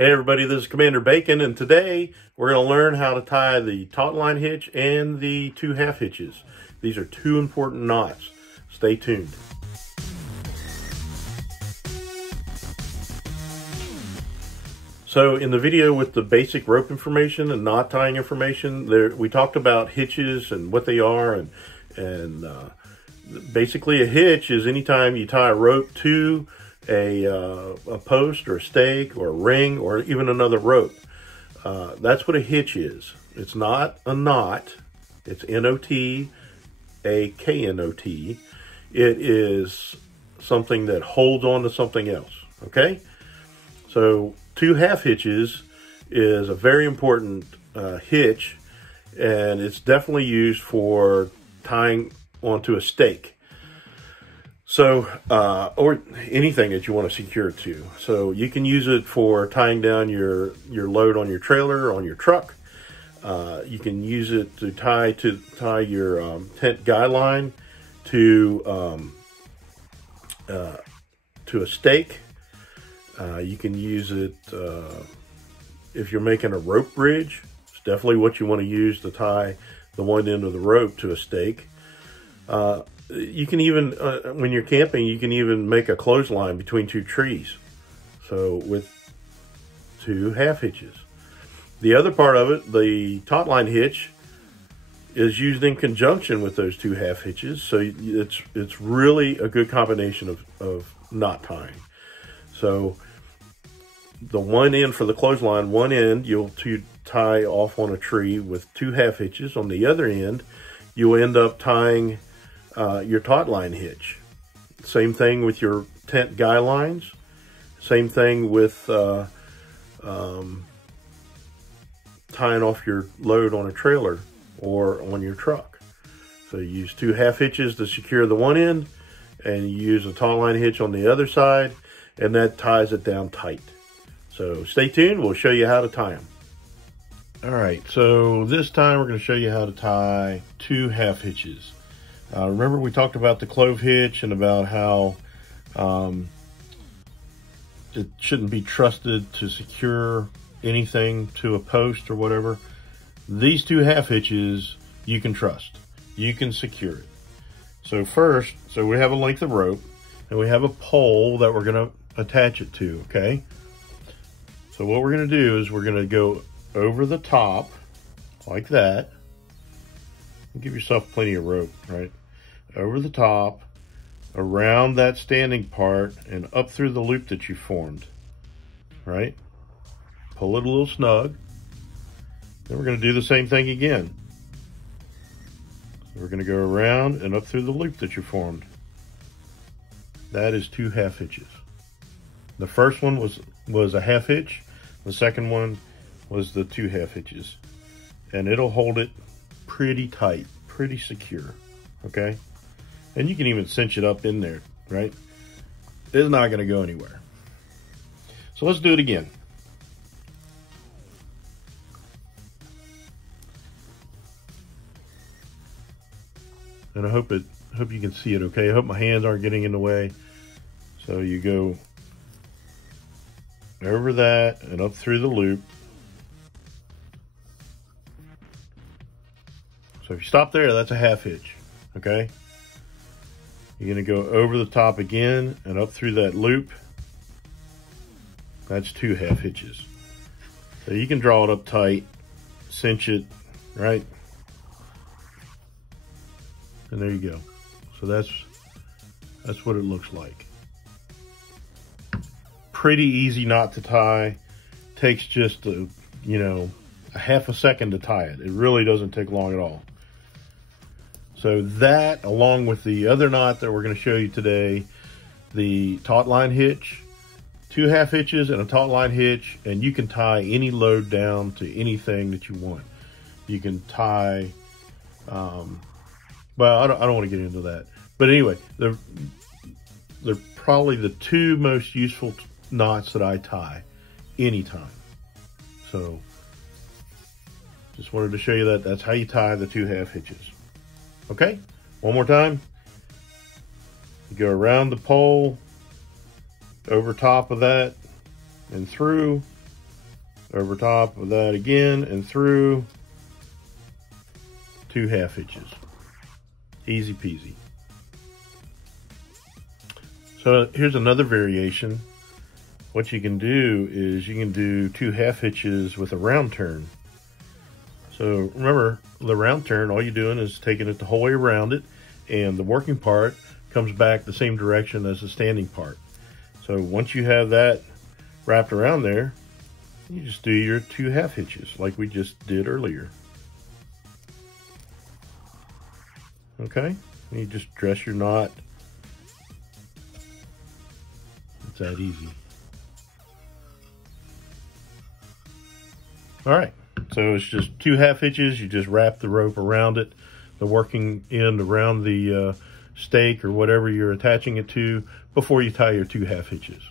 Hey everybody, this is Commander Bacon, and today we're going to learn how to tie the taut line hitch and the two half hitches. These are two important knots. Stay tuned. So in the video with the basic rope information and knot tying information, we talked about hitches and what they are, and basically a hitch is anytime you tie a rope to a post or a stake or a ring or even another rope. That's what a hitch is. It's not a knot. It's N-O-T, A-K-N-O-T. It is something that holds on to something else, okay? So two half hitches is a very important hitch, and it's definitely used for tying onto a stake. So, or anything that you want to secure it to. So you can use it for tying down your load on your trailer or on your truck. You can use it to tie your tent guy line to a stake. You can use it if you're making a rope bridge. It's definitely what you want to use to tie the one end of the rope to a stake. You can even, when you're camping, you can even make a clothesline between two trees. So with two half hitches. The other part of it, the taut line hitch, is used in conjunction with those two half hitches. So it's really a good combination of knot tying. So the one end for the clothesline, one end you'll tie off on a tree with two half hitches. On the other end, you'll end up tying your taut line hitch. Same thing with your tent guy lines. Same thing with tying off your load on a trailer or on your truck. So you use two half hitches to secure the one end, and you use a taut line hitch on the other side, and that ties it down tight. So stay tuned, we'll show you how to tie them. All right, so this time we're going to show you how to tie two half hitches. Remember we talked about the clove hitch and about how it shouldn't be trusted to secure anything to a post or whatever. These two half hitches you can trust. You can secure it. So first, we have a length of rope and we have a pole that we're going to attach it to, okay? So what we're going to do is we're going to go over the top like that. Give yourself plenty of rope, right? Over the top, around that standing part, and up through the loop that you formed, right? Pull it a little snug. Then we're going to do the same thing again. So we're going to go around and up through the loop that you formed. That is two half hitches. The first one was a half hitch. The second one was the two half hitches. And it'll hold it pretty tight, pretty secure, okay? And you can even cinch it up in there, right? It's not going to go anywhere. So let's do it again. And I hope you can see it okay. I hope my hands aren't getting in the way. So you go over that and up through the loop. So if you stop there, that's a half hitch, okay? You're going to go over the top again and up through that loop. That's two half hitches. So you can draw it up tight, cinch it, right? And there you go. So that's what it looks like. Pretty easy knot to tie. Takes just a half a second to tie it. It really doesn't take long at all. So that, along with the other knot that we're going to show you today, the taut line hitch, two half hitches and a taut line hitch, and you can tie any load down to anything that you want. You can tie, well, I don't want to get into that. But anyway, they're probably the two most useful knots that I tie anytime. So just wanted to show you that. That's how you tie the two half hitches. Okay, one more time. You go around the pole, over top of that, and through, over top of that again, and through 2 half hitches. Easy peasy. So here's another variation. What you can do is you can do 2 half hitches with a round turn. So remember, the round turn, all you're doing is taking it the whole way around it, and the working part comes back the same direction as the standing part. So once you have that wrapped around there, you just do your 2 half hitches like we just did earlier. Okay, and you just dress your knot. It's that easy. All right, so it's just 2 half hitches. You just wrap the rope around it, the working end around the stake or whatever you're attaching it to before you tie your 2 half hitches.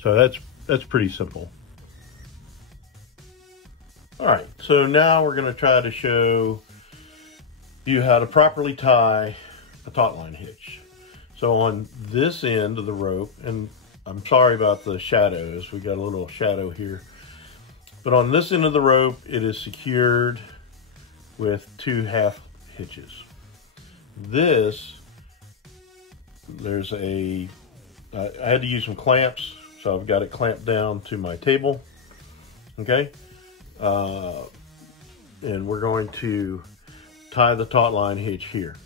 So that's pretty simple. All right, so now we're going to try to show you how to properly tie a taut line hitch. So on this end of the rope, and I'm sorry about the shadows, we got a little shadow here, but on this end of the rope, it is secured with 2 half hitches. There's I had to use some clamps, so I've got it clamped down to my table, okay? And we're going to tie the taut line hitch here.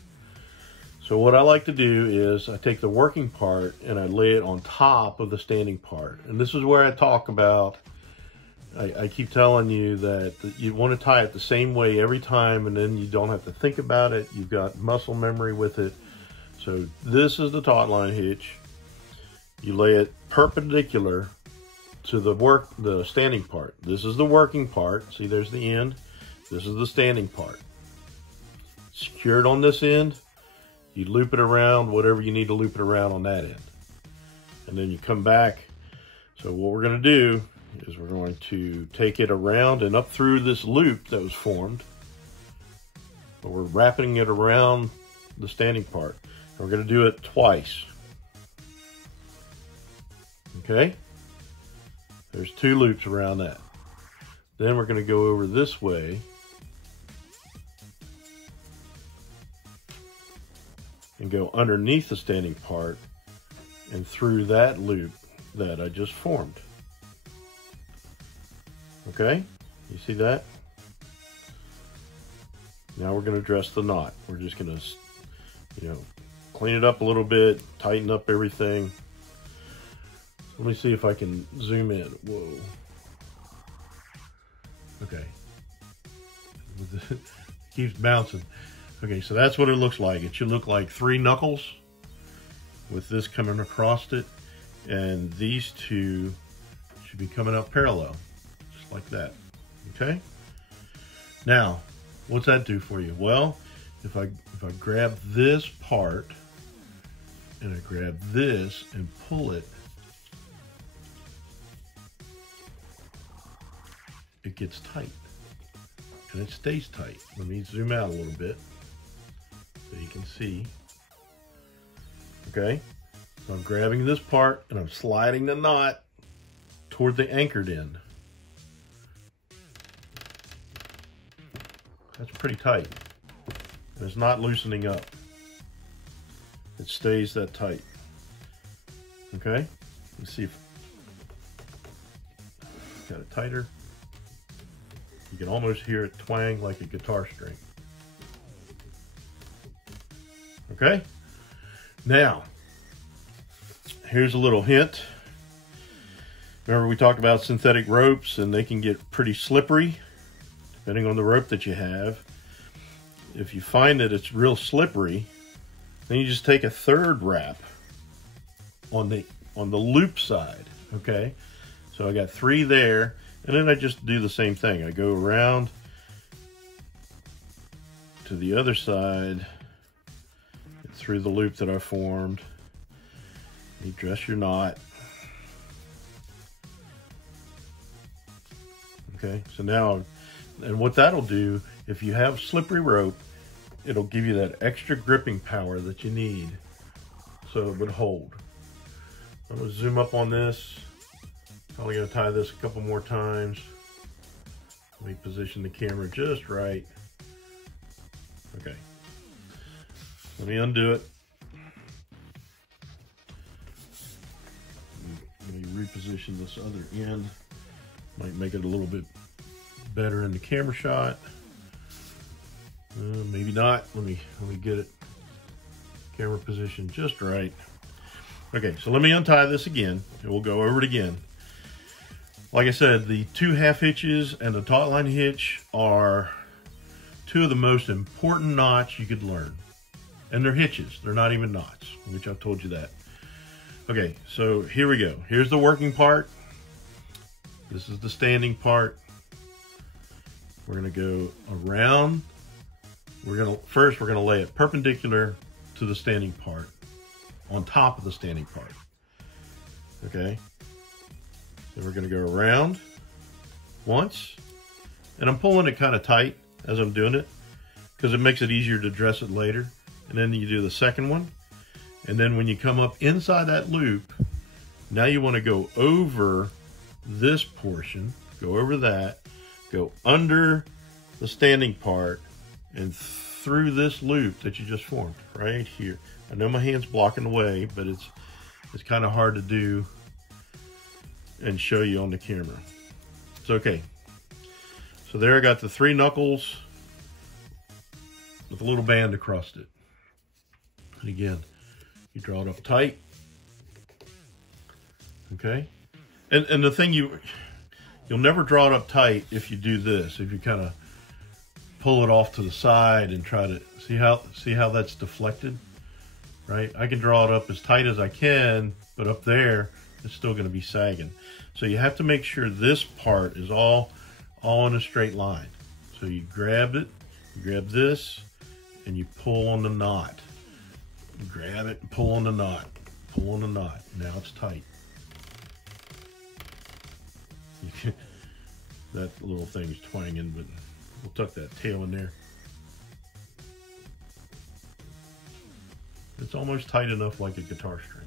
So what I like to do is I take the working part and I lay it on top of the standing part. And this is where I talk about, I keep telling you that you want to tie it the same way every time, and then you don't have to think about it. You've got muscle memory with it. So this is the taut line hitch. You lay it perpendicular to the standing part. This is the working part. See, there's the end. This is the standing part. Secured on this end, you loop it around, whatever you need to loop it around on that end. And then you come back. So what we're going to do is we're going to take it around and up through this loop that was formed. But we're wrapping it around the standing part. And we're going to do it twice. Okay? There's 2 loops around that. Then we're going to go over this way and go underneath the standing part and through that loop that I just formed. Okay, you see that? Now we're going to dress the knot. We're just going to, clean it up a little bit, tighten up everything. Let me see if I can zoom in. Whoa. Okay. It keeps bouncing. Okay, so that's what it looks like. It should look like 3 knuckles with this coming across it, and these 2 should be coming up parallel, just like that. Okay? Now, what's that do for you? Well, if I grab this part and I grab this and pull it, it gets tight and it stays tight. Let me zoom out a little bit so you can see. Okay, so I'm grabbing this part and I'm sliding the knot toward the anchored end. That's pretty tight. And it's not loosening up. It stays that tight. Okay, let's see if got it tighter. You can almost hear it twang like a guitar string. Okay, now here's a little hint. Remember we talked about synthetic ropes, and they can get pretty slippery depending on the rope that you have. If you find that it's real slippery, then you just take a 3rd wrap on the loop side. Okay, so I got 3 there, and then I just do the same thing. I go around to the other side through the loop that I formed. You dress your knot. Okay, so now, and what that'll do, if you have slippery rope, it'll give you that extra gripping power that you need so it would hold. I'm going to zoom up on this. Probably going to tie this a couple more times. Let me position the camera just right. Okay. Let me undo it. Let me reposition this other end. Might make it a little bit better in the camera shot. Maybe not. Let me get it camera position just right. Okay, so let me untie this again, and we'll go over it again. Like I said, the 2 half hitches and the taut line hitch are 2 of the most important knots you could learn. And they're hitches, they're not even knots, which I've told you that. Okay, so here we go. Here's the working part. This is the standing part. We're gonna go around. First we're gonna lay it perpendicular to the standing part, on top of the standing part. Okay, then we're gonna go around once, and I'm pulling it kind of tight as I'm doing it because it makes it easier to dress it later. And then you do the second one, and then when you come up inside that loop, now you want to go over this portion, go over that, go under the standing part, and through this loop that you just formed right here. I know my hand's blocking the way, but it's kind of hard to do and show you on the camera. It's okay. So there I got the 3 knuckles with a little band across it. And again, you draw it up tight. Okay. And the thing, you'll never draw it up tight if you do this, if you kind of pull it off to the side and try to see how that's deflected, right? I can draw it up as tight as I can, but up there it's still going to be sagging. So you have to make sure this part is all in a straight line. So you grab it, you grab this, and you pull on the knot. You grab it and pull on the knot, pull on the knot. Now it's tight. That little thing's twanging, but we'll tuck that tail in there. It's almost tight enough like a guitar string.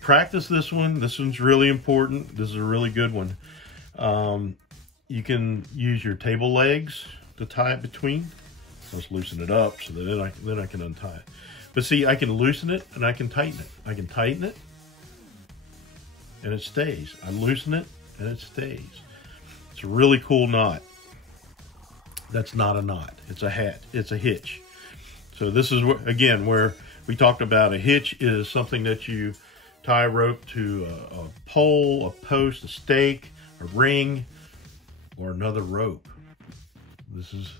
Practice this one. This one's really important. This is a really good one. You can use your table legs to tie it between. Let's loosen it up so that then I can untie it. But see, I can loosen it and I can tighten it. I can tighten it and it stays. I loosen it and it stays. It's a really cool knot. That's not a knot. It's a hat. It's a hitch. So this is, again, where we talked about a hitch is something that you tie rope to a pole, a post, a stake, a ring, or another rope. This is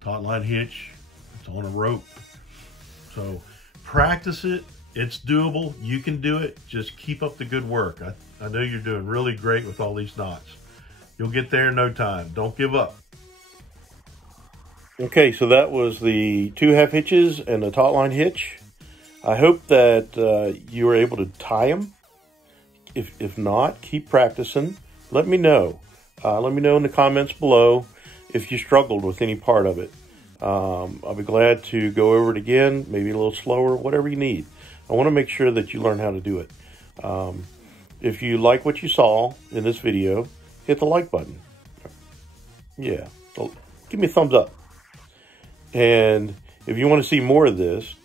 taut line hitch. It's on a rope. So practice it. It's doable. You can do it. Just keep up the good work. I know you're doing really great with all these knots. You'll get there in no time. Don't give up. Okay, so that was the 2 half hitches and the taut line hitch. I hope that you were able to tie them. If not, keep practicing. Let me know. Let me know in the comments below if you struggled with any part of it. I'll be glad to go over it again, maybe a little slower, whatever you need. I want to make sure that you learn how to do it. If you like what you saw in this video, hit the like button. Yeah, so give me a thumbs up. And if you want to see more of this,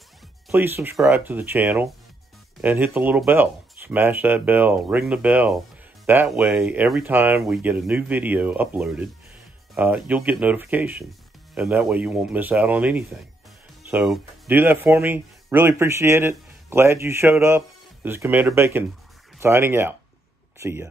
please subscribe to the channel and hit the little bell. Smash that bell, ring the bell. That way, every time we get a new video uploaded, you'll get notification. And that way you won't miss out on anything. So do that for me. Really appreciate it. Glad you showed up. This is Commander Bacon signing out. See ya.